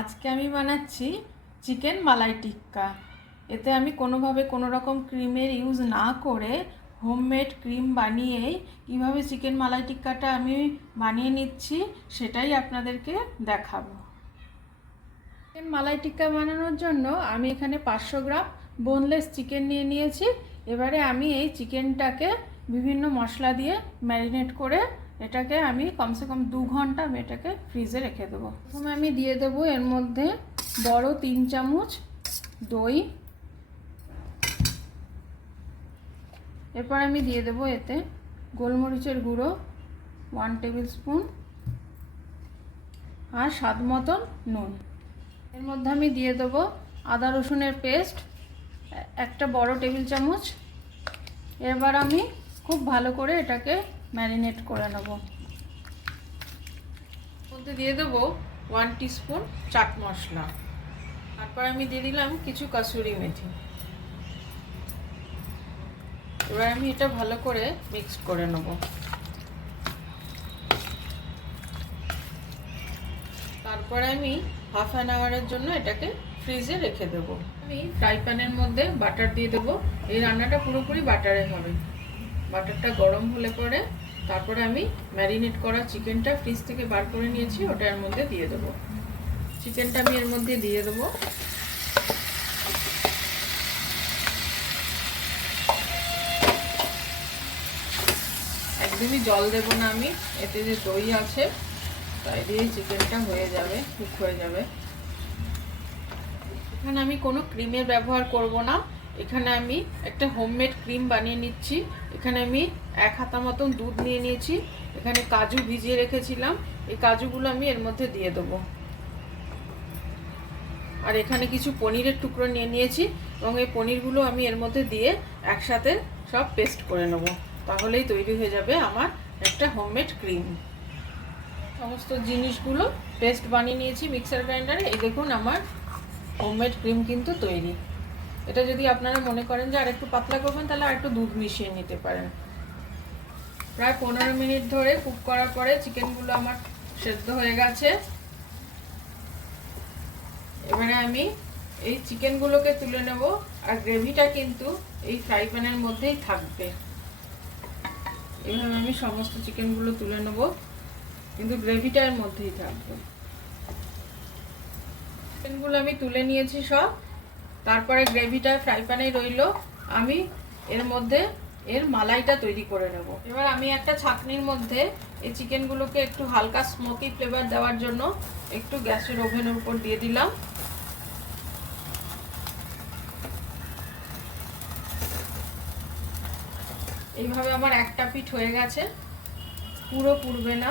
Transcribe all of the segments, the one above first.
আজকে আমি বানাচ্ছি চিকেন মালাই টিক্কা। এতে আমি কোনোভাবে কোনো রকম ক্রিমের ইউজ না করে হোমমেড ক্রিম বানিয়েই কীভাবে চিকেন মালাই টিক্কাটা আমি বানিয়ে নিচ্ছি সেটাই আপনাদেরকে দেখাবো। চিকেন মালাই টিক্কা বানানোর জন্য আমি এখানে 500 গ্রাম বোনলেস চিকেন নিয়ে নিয়েছি। এবারে আমি এই চিকেনটাকে বিভিন্ন মশলা দিয়ে ম্যারিনেট করে এটাকে আমি কমসে কম 2 ঘন্টা আমি এটাকে ফ্রিজে রেখে দেবো। প্রথমে আমি দিয়ে দেবো এর মধ্যে বড় 3 চামচ দই। এরপর আমি দিয়ে দেবো এতে গোলমরিচের গুঁড়ো 1 টেবিল স্পুন আর স্বাদ মতন নুন। এর মধ্যে আমি দিয়ে দেবো আদা রসুনের পেস্ট একটা বড় টেবিল চামচ। এবার আমি খুব ভালো করে এটাকে ম্যারিনেট করে নেব। মধ্যে দিয়ে দেবো 1 টিস্পুন চাট মশলা। তারপর আমি দিয়ে দিলাম কিছু কসুরি মেথি। এবার আমি এটা ভালো করে মিক্স করে নেব। তারপরে আমি হাফ অ্যান আওয়ারের জন্য এটাকে ফ্রিজে রেখে দেব। আমি ফ্রাই প্যানের মধ্যে বাটার দিয়ে দেবো। এই রান্নাটা পুরোপুরি বাটারে হবে। বাটারটা গরম হলে পরে তারপরে আমি ম্যারিনেট করা চিকেনটা ফ্রিজ থেকে বার করে নিয়েছি ওটা এর মধ্যে দিয়ে দেবো। চিকেনটা আমি এর মধ্যে দিয়ে দেবো। একদমই জল দেবো না আমি, এতে যে দই আছে তাই দিয়ে চিকেনটা হয়ে যাবে, কুক হয়ে যাবে। এখানে আমি কোনো ক্রিমের ব্যবহার করব না। এখানে আমি একটা হোমমেড ক্রিম বানিয়ে নিচ্ছি। এখানে আমি 1 হাতা মতন দুধ নিয়ে নিয়েছি। এখানে কাজু ভিজিয়ে রেখেছিলাম, এই কাজুগুলো আমি এর মধ্যে দিয়ে দেবো। আর এখানে কিছু পনিরের টুকরো নিয়ে নিয়েছি এবং এই পনিরগুলো আমি এর মধ্যে দিয়ে একসাথে সব পেস্ট করে নেব। তাহলেই তৈরি হয়ে যাবে আমার একটা হোমমেড ক্রিম। সমস্ত জিনিসগুলো পেস্ট বানিয়ে নিয়েছি মিক্সার গ্রাইন্ডারে। এই দেখুন আমার হোমমেড ক্রিম কিন্তু তৈরি। এটা যদি আপনারা মনে করেন যে আর একটু পাতলা করবেন তাহলে আর একটু দুধ মিশিয়ে নিতে পারেন। প্রায় 15 মিনিট ধরে কুক করার পরে চিকেনগুলো আমার সেদ্ধ হয়ে গেছে। এবারে আমি এই চিকেনগুলোকে তুলে নেব। আর গ্রেভিটা কিন্তু এই ফ্রাই প্যানের মধ্যেই থাকবে। এইভাবে আমি সমস্ত চিকেনগুলো তুলে নেব, কিন্তু গ্রেভিটা এর মধ্যেই থাকবে। চিকেনগুলো আমি তুলে নিয়েছি সব। তারপরে গ্রেভিটা ফ্রাই প্যানেই রইল। আমি এর মধ্যে এর মালাইটা তৈরি করে নেব। এবার আমি একটা ছাঁকনির মধ্যে এই চিকেনগুলোকে একটু হালকা স্মোকি ফ্লেভার দেওয়ার জন্য একটু গ্যাসের ওভেনের উপর দিয়ে দিলাম। এইভাবে আমার একটা পিঠ হয়ে গেছে, পুরো পুড়বে না।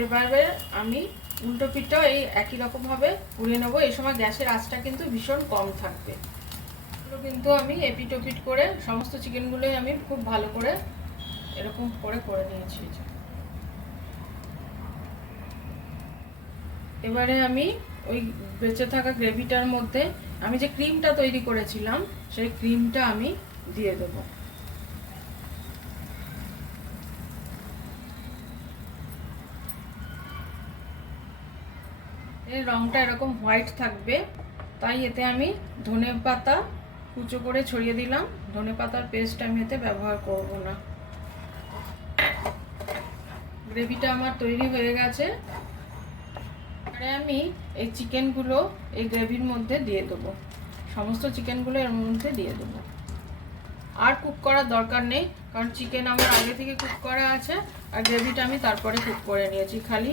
এবারে আমি উল্টো পিঠটাও এই একই রকমভাবে পুড়ে নেবো। এই সময় গ্যাসের আঁচটা কিন্তু ভীষণ কম থাকবে। কিন্তু আমি এপিট ওপিট করে সমস্ত চিকেনগুলোই আমি খুব ভালো করে এরকম করে করে নিয়েছি। এবারে আমি ওই বেঁচে থাকা গ্রেভিটার মধ্যে আমি যে ক্রিমটা তৈরি করেছিলাম সেই ক্রিমটা আমি দিয়ে দেবো। এর রংটা এরকম হোয়াইট থাকবে, তাই এতে আমি ধনেপাতা কুচো করে ছড়িয়ে দিলাম। ধনেপাতার পেস্ট আমি এতে ব্যবহার করব না। গ্রেভিটা আমার তৈরি হয়ে গেছে। এবারে আমি এই চিকেনগুলো এই গ্রেভির মধ্যে দিয়ে দেবো। সমস্ত চিকেনগুলো এর মধ্যে দিয়ে দেবো। আর কুক করার দরকার নেই, কারণ চিকেন আমার আগে থেকে কুক করা আছে আর গ্রেভিটা আমি তারপরে কুক করে নিয়েছি। খালি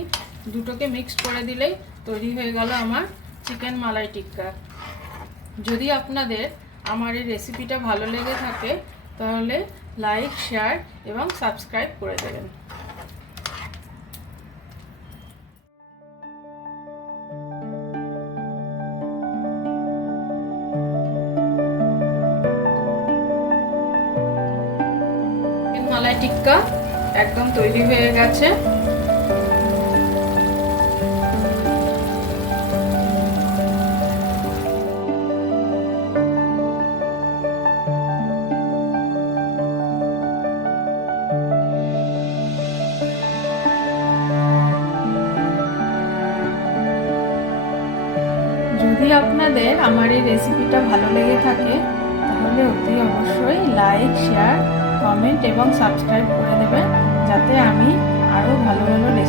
দুটোকে মিক্স করে দিলেই তৈরি হয়ে গেল আমার চিকেন মালাই টিক্কা। যদি আপনাদের আমার এই রেসিপিটা ভালো লেগে থাকে তাহলে লাইক, শেয়ার এবং সাবস্ক্রাইব করে দেবেন। মালাই টিক্কা একদম তৈরি হয়ে গেছে। যদি আপনাদের আমার এই রেসিপিটা ভালো লেগে থাকে তাহলে অতি অবশ্যই লাইক, শেয়ার, কমেন্ট এবং সাবস্ক্রাইব করে দেবেন, যাতে আমি আরও ভালো ভালো রেসিপি